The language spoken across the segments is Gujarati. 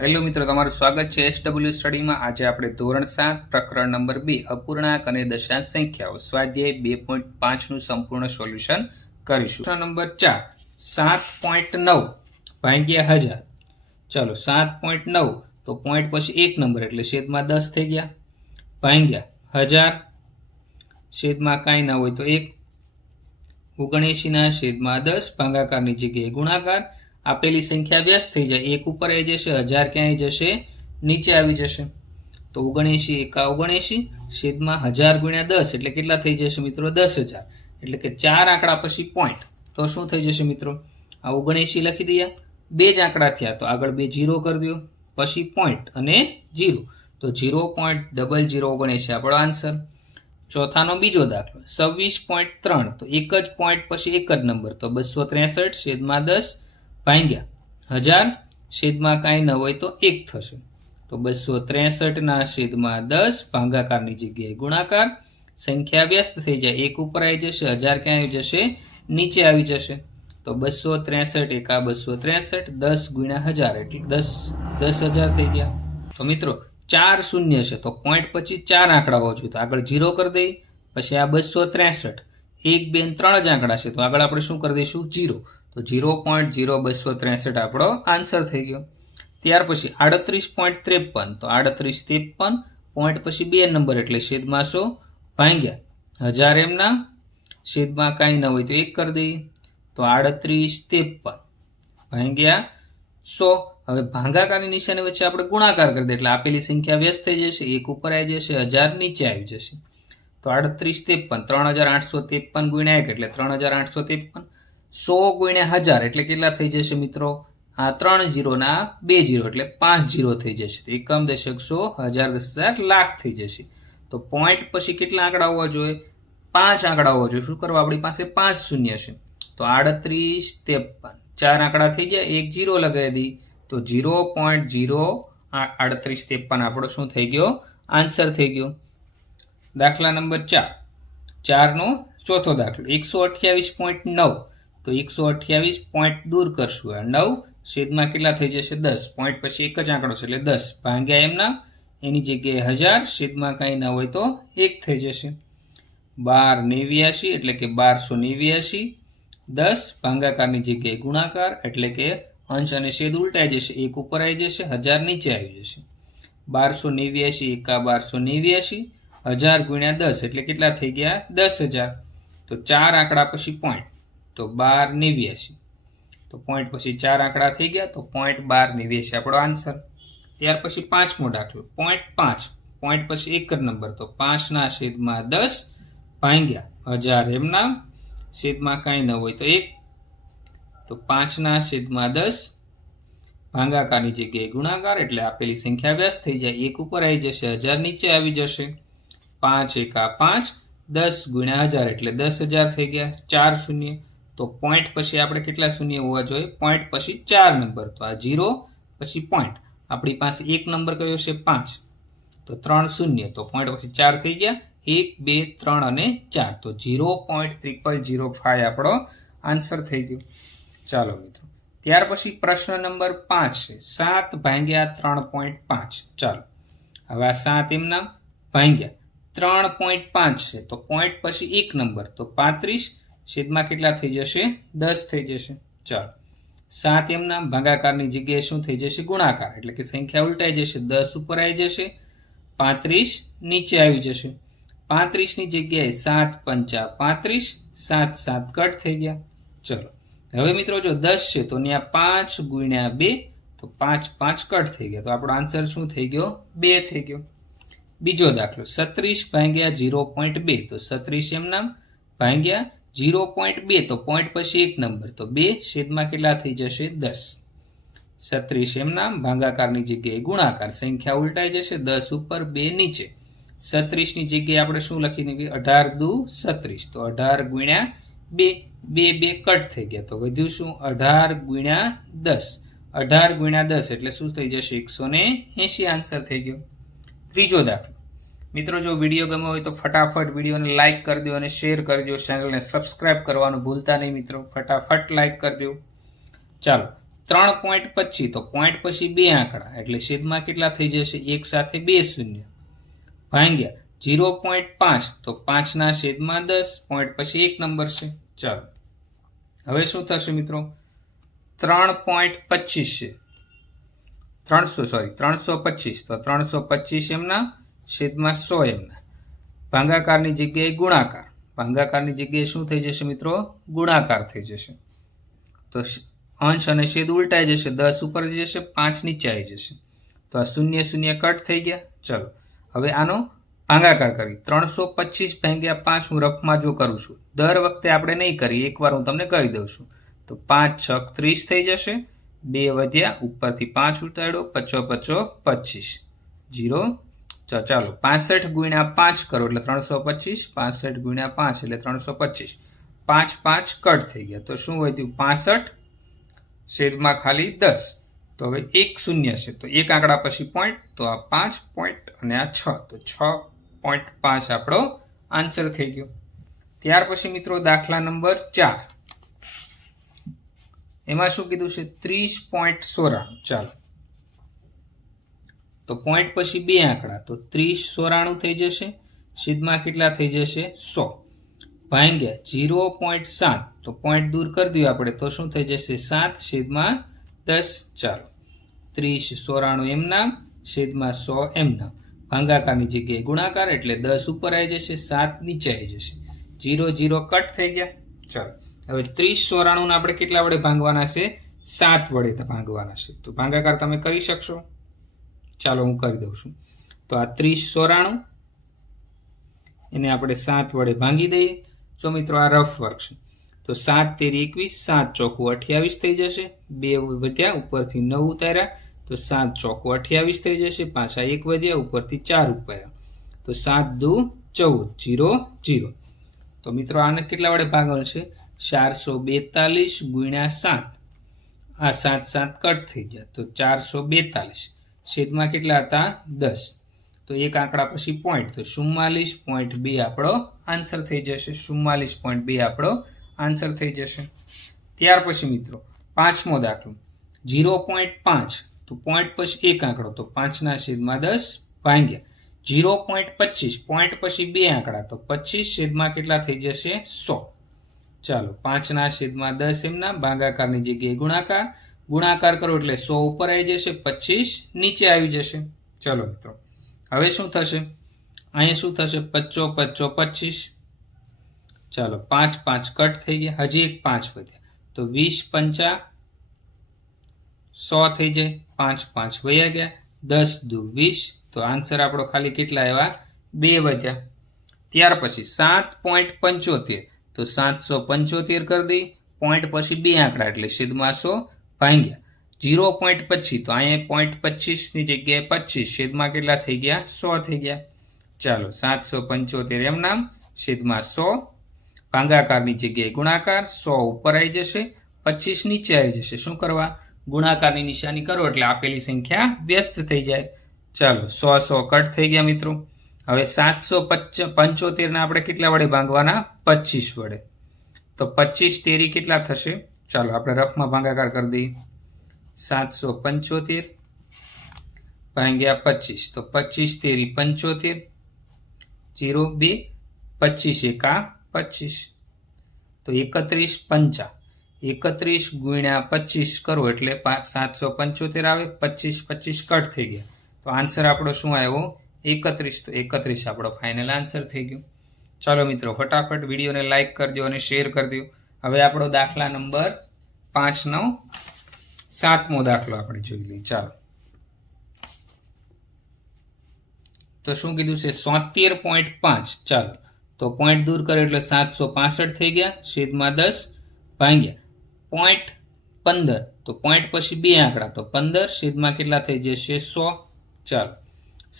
હેલો મિત્રો, તમારું સ્વાગત છે SW સ્ટડીમાં। આજે આપણે ધોરણ 7 પ્રકરણ નંબર 2 અપૂર્ણાંક અને દશાંશ સંખ્યાઓ સ્વાધ્યાય 2.5 નું સંપૂર્ણ સોલ્યુશન કરીશું। પ્રશ્ન નંબર 4 7.9 ભાગ્યા 1000। ચલો 7.9 તો પોઈન્ટ પછી એક નંબર એટલે છેદમાં 10 થઈ ગયા, ભાગ્યા 1000 છેદમાં કાંઈ ના હોય તો 1, 79 ના છેદમાં 10 ભાગાકારની જગ્યાએ ગુણાકાર। આપેલી સંખ્યા વ્યસ્ત થઈ જાય, એક ઉપર આવી જશે, 1000 ક્યાં આવી જશે, નીચે આવી જશે। તો 79 એકા 79 છેદમાં 1000 ગુણ્યા 10 એટલે કેટલા થઈ જશે મિત્રો, 10000। એટલે કે 4 આંકડા પછી પોઈન્ટ, તો શું થઈ જશે મિત્રો, આ 79 લખી દઈએ, બે જ આંકડા થયા તો આગળ બે 0 કરી દો, પછી પોઈન્ટ અને 0, તો 0.0079 આપણો આન્સર। ચોથાનો બીજો દાખલો 26.3 તો એક જ પોઈન્ટ પછી એક જ નંબર, તો 263 છેદમાં 10 ભાગ્યા 1000 છેદમાં કાંઈ ન હોય તો 1 થશે, તો 263 ના છેદમાં 10 ભાગાકારની જગ્યાએ ગુણાકાર। સંખ્યા વ્યસ્ત થઈ જાય, એક ઉપર આવી જશે, 1000 ક્યાં આવી જશે, નીચે આવી જશે, તો 263 એકા 263 10 ગુણ્યા 1000 એટલે 10,000 થઈ ગયા। તો મિત્રો 4 શૂન્ય છે તો પોઈન્ટ પછી 4 આંકડાઓ જોઈએ, તો આગળ 0 કરી દઈએ, પછી આ 263 1, 2 3 જ આંકડા છે તો આગળ આપણે શું કરી દઈશું, 0, તો 0.0263 આપણો આન્સર થઈ ગયો। ત્યાર પછી 38.53 તો 38, 53 પોઈન્ટ પછી બે નંબર એટલે છેદમાં 100 ભાગ્યા 1000 એમના છેદમાં કાંઈ ન હોય તો 1 કરી દઈએ, તો 38, 53 ભાગ્યા 100। હવે ભાગાકારની નિશાની વચ્ચે આપણે ગુણાકાર કરી દઈએ એટલે આપેલી સંખ્યા વ્યસ્ત થઈ જશે, એક ઉપર આવી જશે, 1000 નીચે આવી જશે, તો 38, 53 3853 ગુણ્યા 1 એટલે 3853, 100 ગુણ્યા 1000 એટલે કેટલા થઈ જશે મિત્રો, આ 3 0 ના 2 0 એટલે 5 0 થઈ જશે, તો એકમ દશક 100 1000 10,000 લાખ થઈ જશે। તો પોઈન્ટ પછી કેટલા આંકડા હોવા જોઈએ, 5 આંકડા હોવા જોઈએ। શું કરવા, આપણી પાસે 5 શૂન્ય છે, તો 38, 53 4 આંકડા થઈ ગયા, એક 0 લગાવી દી, તો 0.03853 આપણો શું થઈ ગયો, આન્સર થઈ ગયો। દાખલા નંબર 4 નો ચોથો દાખલો 128.9 તો 128 પોઈન્ટ દૂર કરશું, આ 9 છેદમાં કેટલા થઈ જશે, 10 પોઈન્ટ પછી એક જ આંકડો છે એટલે 10 ભાગ્યા એમના એની જગ્યાએ 1000 છેદમાં કાંઈ ના હોય તો 1 થઈ જશે, 1289 એટલે કે 1289 10 ભાગાકારની જગ્યાએ ગુણાકાર એટલે કે અંશ અને છેદ ઉલટાઈ જશે, એક ઉપર આવી જશે, 1000 નીચે આવી જશે, 1289 એકા 1289 1000 ગુણ્યા 10 એટલે કેટલા થઈ ગયા, 10,000। તો 4 આંકડા પછી પોઈન્ટ, તો 1289, તો પોઈન્ટ પછી 4 આંકડા થઈ ગયા, તો 0.1289 આપણો આન્સર। ત્યાર પછી પાંચમો દાખલો 0.5 પોઈન્ટ પછી એક જ નંબર, તો 5 ના છેદમાં 10 ભાગ્યા 1000 એમના છેદમાં કાંઈ ન હોય તો 1, તો 5 ના છેદમાં 10 ભાગાકારની જગ્યાએ ગુણાકાર એટલે આપેલી સંખ્યા વ્યસ્ત થઈ જાય, એક ઉપર આવી જશે, 1000 નીચે આવી જશે, 5 એકા 5 10 ગુણ્યા 1000 એટલે 10,000 થઈ ગયા। 4 શૂન્ય તો પોઈન્ટ પછી આપણે કેટલા શૂન્ય હોવા જોઈએ, પોઈન્ટ પછી 4 નંબર, તો આ 0 પછી પોઈન્ટ, આપણી પાસે એક નંબર કયો છે 5, તો 3 શૂન્ય તો પોઈન્ટ પછી 4 થઈ ગયા, 1, 2, 3 અને 4, તો 0.0005 આપણો આન્સર થઈ ગયો। ચાલો મિત્રો, ત્યાર પછી પ્રશ્ન નંબર 5 છે 7 ભાગ્યા 3.5। ચાલો હવે આ 7 એમના ભાગ્યા 3.5 છે, તો પોઈન્ટ પછી એક નંબર, તો 35 છેદમાં કેટલા થઈ જશે, 10 થઈ જશે। ચાલો 7 એમના ભાગાકારની જગ્યાએ શું થઈ જશે, ગુણાકાર એટલે કે સંખ્યા ઉલટાઈ જશે, 10 ઉપર આવી જશે, 35 નીચે આવી જશે, 35 ની જગ્યાએ 7 પંચા 35, 7 7 કટ થઈ ગયા। ચલો હવે મિત્રો જો 10 છે તો ત્યાં 5 ગુણ્યા 2 તો 5 5 કટ થઈ ગયા, તો આપણો આન્સર શું થઈ ગયો, 2 થઈ ગયો। બીજો દાખલો 36 ભાગ્યા 0.2 તો 36 એમના ભાગ્યા 0.2 તો પોઈન્ટ પછી એક નંબર, તો 2 છેદમાં કેટલા થઈ જશે, 10, 36 એમના ભાગાકારની જગ્યાએ ગુણાકાર સંખ્યા ઉલટાઈ જશે, 10 ઉપર 2 નીચે, 36 ની જગ્યાએ આપણે શું લખી દઈએ, 18 દુ 36 તો 18 ગુણ્યા 2 2 કટ થઈ ગયા, તો વધ્યું શું, 18 ગુણ્યા 10, 18 ગુણ્યા 10 એટલે શું થઈ જશે, 180 આન્સર થઈ ગયો। ત્રીજો દાખલો મિત્રો, જો વિડીયો ગમ્યો હોય તો ફટાફટ વિડીયોને લાઇક કરી દો અને શેર કરી દો, ચેનલને સબસ્ક્રાઇબ કરવાનું ભૂલતા નહીં મિત્રો, ફટાફટ લાઇક કરી દો। ચાલો 3.25 તો પોઈન્ટ પછી 2 આંકડા એટલે છેદમાં કેટલા થઈ જશે? એક સાથે 2 શૂન્ય ભાગ્યા 0.5 તો 5/10 પોઈન્ટ પછી 1 નંબર છે. ચાલો હવે શું થશે મિત્રો? 3.25 છે 325 તો 325 એમના છેદમાં 100 એમના ભાગાકારની જગ્યાએ ગુણાકાર. ભાગાકારની જગ્યાએ શું થઈ જશે મિત્રો? ગુણાકાર થઈ જશે. તો અંશ અને છેદ ઉલટાઈ જશે, 10 ઉપર જશે, 5 નીચે આવી જશે. તો આ 0 0 કટ થઈ ગયા. ચલો હવે આનો ભાગાકાર કરી 325 ભાગ્યા 5 હું રફમાં જો કરું છું, દર વખતે આપણે નહીં કરીએ, એકવાર હું તમને કરી દઉં છું. તો 5 6 30 થઈ જશે, 2 વધ્યા, ઉપરથી 5 ઉતાર્યો, 5 5 25 0. ચાલો 65 ગુણ્યા 5 કરો એટલે 325, 65 ગુણ્યા 5 એટલે 325, 5 5 કટ થઈ ગયા. તો શું વધ્યું? 65 છેદમાં ખાલી 10. તો હવે 1 શૂન્ય છે તો એક આંકડા પછી પોઈન્ટ, તો આ 5 પોઈન્ટ અને આ 6, તો 6.5 આપણો આન્સર થઈ ગયો. ત્યાર પછી મિત્રો દાખલા નંબર 4, એમાં શું કીધું છે? 30.94. ચાલો તો પોઈન્ટ પછી 2 આંકડા તો 30 94 થઈ જશે, છેદમાં કેટલા થઈ જશે? 100 ભાગ્યા 0.7 તો પોઈન્ટ દૂર કરી દઈએ આપણે તો શું થઈ જશે? 7/10. ચાલો 30 94 એમના છેદમાં 100 એમના ભાગાકારની જગ્યાએ ગુણાકાર એટલે 10 ઉપર આવી જશે, 7 નીચે આવી જશે, 0 0 કટ થઈ ગયા. ચાલો હવે 30 94 આપણે કેટલા વડે ભાંગવાના છે? 7 વડે ભાંગવાના છે. તો ભાગાકાર તમે કરી શકશો? ચાલો હું કરી દઉં છું. તો આ 30 94 એને આપણે 7 વડે ભાંગી દઈએ. જો મિત્રો આ રફ વર્ક છે તો 7 તેરી 21, 7 ચોકુ 28 થઈ જશે, 2 વધ્યા, ઉપરથી 9 ઉતાર્યા તો 7 ચોકુ 28 થઈ જશે, પાછા 1 વધ્યા, ઉપરથી 4 ઉતાર્યા તો 7 દુ 14 0 0. તો મિત્રો આને કેટલા વડે ભાગવાનું છે? 442 ગુણ્યા 7. આ 7 7 કટ થઈ ગયા તો 442 છેદમાં કેટલા હતા? 10. તો એક આંકડા પછી પોઈન્ટ તો 44.2 આપણો આન્સર થઈ જશે. 44.2 આપણો આન્સર થઈ જશે. ત્યાર પછી મિત્રો પાંચમો દાખલો 0.5 તો પોઈન્ટ પછી એક આંકડો તો 5/10 ભાગ્યા 0.25 પોઈન્ટ પછી 2 આંકડા તો 25 છેદમાં કેટલા થઈ જશે? 100. ચાલો 5/10 એમના ભાગાકારની જગ્યાએ ગુણાકાર. ગુણાકાર કરો એટલે 100 ઉપર આવી જશે, 25 નીચે આવી જશે. ચલો મિત્રો હવે શું થશે? અહીંયા શું થશે? 25 25 25. ચાલો 5 5 કટ થઈ ગયા, હજી એક 5 વધ્યા તો 20 5 100 થઈ જાય, 5 5 વયા ગયા, 10 દુ 20. તો આન્સર આપણો ખાલી કેટલા આવ્યા? 2 વધ્યા. ત્યાર પછી 7.75 તો 775 કરી દઈ, પોઈન્ટ પછી 2 આંકડા એટલે છેદમાં 100 ભાગ્યા 0.25 તો અહીંયા પોઈન્ટ 25 ની જગ્યાએ 25 છેદમાં કેટલા થઈ ગયા? 100 થઈ ગયા. ચાલો 775 એમ નામ છેદમાં 100 ભાગાકારની જગ્યાએ ગુણાકાર, 100 ઉપર આવી જશે, 25 નીચે આવી જશે. શું કરવા? ગુણાકારની નિશાની કરો એટલે આપેલી સંખ્યા વ્યસ્ત થઈ જાય. ચાલો 100 કટ થઈ ગયા મિત્રો. હવે 775 ને આપણે કેટલા વડે ભાંગવાના? 25 વડે. તો 25 તેરી કેટલા થશે? ચાલો આપણે રફમાં ભાગાકાર કરી દઈએ. 775 ભાગ્યા 25 તો 25 તેરી 75 0 2 25 એકા 25 તો 31 5 31 ગુણ્યા 25 કરો એટલે 775 આવે, 25 25 કટ થઈ ગયા. તો આન્સર આપણો શું આવ્યો? 31. તો 31 આપણો ફાઇનલ આન્સર થઈ ગયો. ચાલો મિત્રો ફટાફટ વિડીયોને લાઇક કરજો અને શેર કરી દો. હવે આપણો દાખલા નંબર 5નો 7મો દાખલો આપણે જોઈ લઈએ. ચાલો તો શું કીધું છે? 76.5. ચાલો તો પોઈન્ટ દૂર કર્યો એટલે 765 થઈ ગયા, છેદમાં 10 ભાગ્યા 0.15 તો પોઈન્ટ પછી 2 આંકડા તો 15 છેદમાં કેટલા થઈ જશે? 100. ચાલો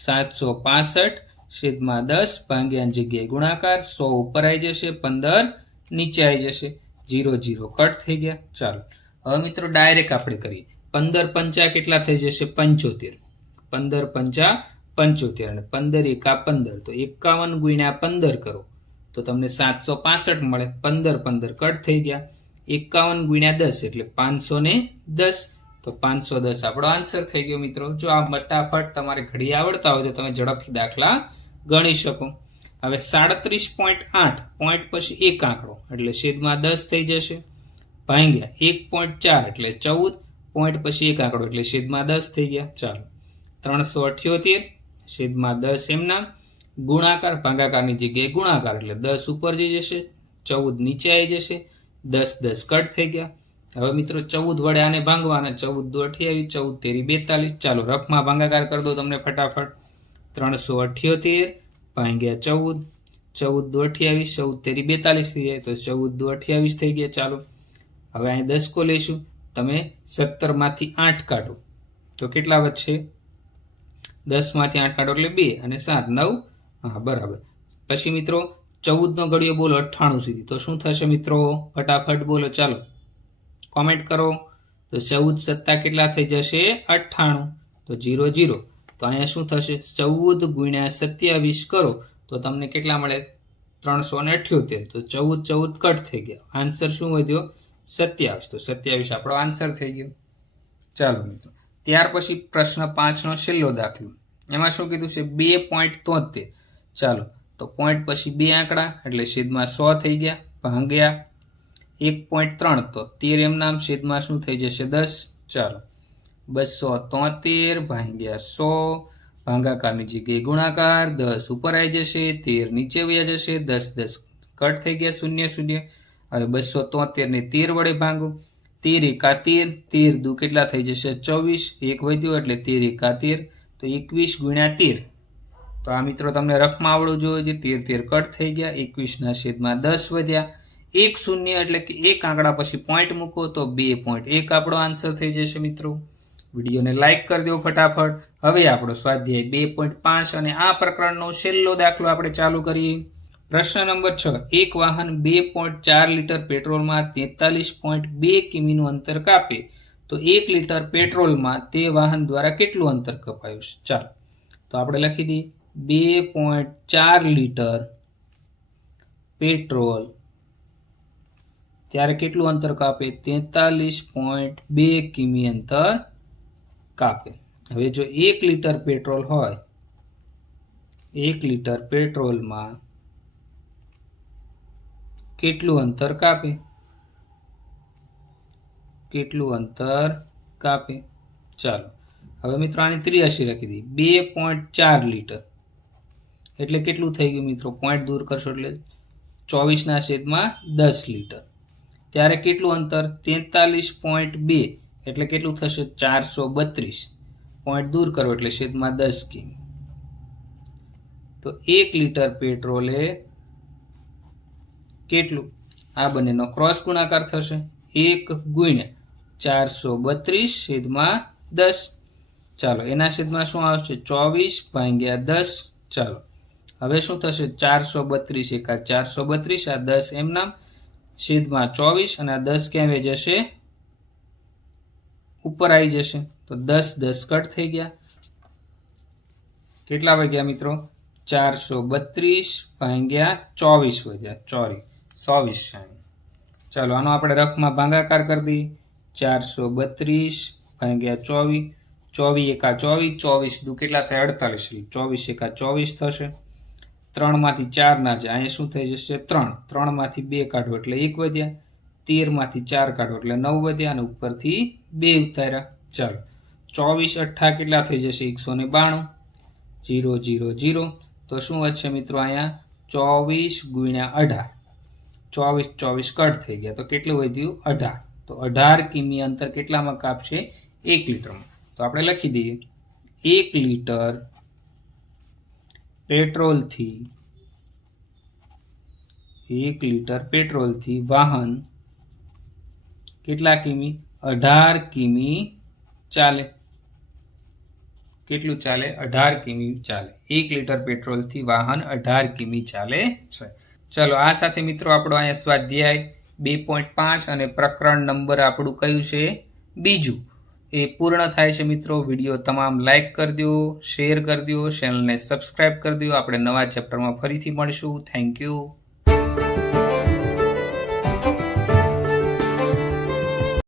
765 છેદમાં 10 ભાગ્યાની જગ્યાએ ગુણાકાર, 100 ઉપર આવી જશે, 15 નીચે આવી જશે, 0 0 કટ થઈ ગયા. ચાલો હવે મિત્રો ડાયરેક્ટ આપણે કરીએ. 15 5 કેટલા થઈ જશે? 75. 15 5 75 અને 15 એકા 15 તો 51 ગુણ્યા 15 કરો તો તમને 765 મળે. 15 15 કટ થઈ ગયા, 51 ગુણ્યા 10 એટલે 510 તો 510 આપણો આન્સર થઈ ગયો મિત્રો. જો આ ફટાફટ તમારે ઘડી આવડતા હોય તો તમે ઝડપથી દાખલા ગણી શકો. હવે 37.8 પોઈન્ટ પછી એક આંકડો એટલે છેદમાં 10 થઈ જશે, ભાગ્યા 1.4 એટલે 14 પોઈન્ટ પછી એક આંકડો એટલે છેદમાં 10 થઈ ગયા. ચાલો 378 છેદમાં 10 એમના ગુણાકાર, ભાગાકારની જગ્યાએ ગુણાકાર એટલે 10 ઉપર જઈ જશે, 14 નીચે આવી જશે, 10 10 કટ થઈ ગયા. હવે મિત્રો 14 વડે આને ભાંગવાના, 14 દુ 28, 14 તેરી 42. ચાલો રફમાં ભાગાકાર કરી દો તમને ફટાફટ. 378 ભાગ્યા 14, 14 દુ 28, 14 તેરી 42 થઈ જાય, તો 14 દુ 28 થઈ ગયા. ચાલો હવે અહીં દસકો લઈશું. તમે 17 માંથી 8 કાઢો તો કેટલા વધશે? 10 માંથી 8 કાઢો એટલે 2 અને 7 9. હા બરાબર. પછી મિત્રો 14 નો ઘડિયો બોલો 98 સુધી, તો શું થશે મિત્રો? ફટાફટ બોલો, ચાલો કોમેન્ટ કરો. તો 14 સત્તા કેટલા થઈ જશે? 98. તો 0 0. તો અહીંયા શું થશે? 14 ગુણ્યા 27 કરો તો તમને કેટલા મળે? 378. તો 14 14 કટ થઈ ગયા. આન્સર શું વધ્યો? 27. તો 27 આપણો આન્સર થઈ ગયો. ચાલો મિત્રો, ત્યાર પછી પ્રશ્ન 5 નો છેલ્લો દાખલો. એમાં શું કીધું છે? 2.73. ચાલો તો પોઈન્ટ પછી બે આંકડા એટલે છેદમાં 100 થઈ ગયા, ભાગ્યા 1.3 તો 13 એમ નામ, છેદમાં શું થઈ જશે? 10. ચાલો 273 ભાગ્યા 100, ભાગાકારની જગ્યાએ ગુણાકાર, 10 ઉપર આવી જશે, 13 નીચે વયા જશે, 10 10 કટ થઈ ગયા, 0 0. હવે 273 ને 13 વડે ભાગો, 13 એકા 13, 13 દુ કેટલા થઈ જશે? 24, એક વધ્યો એટલે 13 એકા 13, તો 21 ગુણ્યા 13. તો આ મિત્રો તમને રફમાં આવડવું જોઈએ. 13 13 કટ થઈ ગયા, 21 ના છેદમાં 10 વધ્યા, 1 0 એટલે કે એક આંકડા પછી પોઈન્ટ મૂકો તો 2.1 આપણો આન્સર થઈ જશે મિત્રો. વિડીયોને લાઈક કરી દો ફટાફટ. હવે આપણો સ્વાધ્યાય 2.5 અને આ પ્રકરણનો છેલ્લો દાખલો આપણે ચાલુ કરીએ. પ્રશ્ન નંબર 6. એક વાહન 2.4 લીટર પેટ્રોલમાં 43.2 કિમીનું અંતર કાપે તો 1 લીટર પેટ્રોલમાં તે વાહન દ્વારા કેટલું અંતર કપાયું છે? ચાલો તો આપણે લખી દઈએ 2.4 લીટર પેટ્રોલ ત્યારે કેટલું અંતર કાપે? 43.2 કિમી અંતર કાપે. હવે જો 1 લીટર પેટ્રોલ હોય, 1 લીટર પેટ્રોલમાં કેટલું અંતર કાપે? કેટલું અંતર કાપે? ચાલો હવે મિત્રો આની 83 લખી દઈએ. 2.4 લીટર એટલે કેટલું થઈ ગયું મિત્રો? પોઈન્ટ દૂર કરશો એટલે 24 ના છેદમાં 10 લીટર. ત્યારે કેટલું અંતર? 43.2 એટલે કેટલું થશે? 432. પોઈન્ટ દૂર કરો એટલે છેદમાં 10 કિમી. તો 1 લીટર પેટ્રોલે કેટલું? આ બંનેનો ક્રોસ ગુણાકાર થશે. 1 ગુણ્યા 432 છેદમાં 10. ચાલો એના છેદમાં શું આવશે? 24 ભાગ્યા 10. ચાલો હવે શું થશે? 432 એકા 432, આ 10 એમ નામ, છેદમાં 24 અને આ 10 ક્યાં વહી જશે? ઉપર આવી જશે. તો 10 10 કટ થઈ ગયા. કેટલા વાગ્યા મિત્રો? 432 ભાગ્યા 24 વધ્યા, 24. ચાલો આનો આપણે રફમાં ભાગાકાર કરી દઈએ. 432 ભાગ્યા 24, 24 એકા 24, 24 દુ કેટલા થાય? 48, 24 એકા 24 થશે. 3 માંથી 4 ના જાય, અહીંયા શું થઈ જશે? 3. 3 માંથી 2 કાઢો એટલે 1 વધ્યા, 13 માંથી 4 કાઢો એટલે 9 વધ્યા અને ઉપરથી 2 ઉતાર્યા. ચાલો 24 8 કેટલા થઈ જશે? 192. 0 0 0. તો શું વધશે મિત્રો? અહીંયા 24 ગુણ્યા 18, 24 24 કટ થઈ ગયા, તો કેટલું વધ્યું? 18. તો 18 કિમી અંતર કેટલામાં કાપશે? 1 લીટરમાં. તો આપણે લખી દઈએ 1 લીટર પેટ્રોલથી 1 લીટર પેટ્રોલથી વાહન કેટલા કિમી? 18 કિમી ચાલે. કેટલું ચાલે? 18 કિમી ચાલે. 1 લીટર પેટ્રોલથી વાહન 18 કિમી ચાલે છે. ચલો આ સાથે મિત્રો આપણો અહીંયા સ્વાધ્યાય 2.5 અને પ્રકરણ નંબર આપણું કયું છે? બીજું, એ પૂર્ણ થાય છે મિત્રો. વિડીયો તમામ લાઈક કરી દો, શેર કરી દો, ચેનલને સબસ્ક્રાઈબ કરી દો. આપણે નવા ચેપ્ટરમાં ફરીથી મળીશું. Thank you.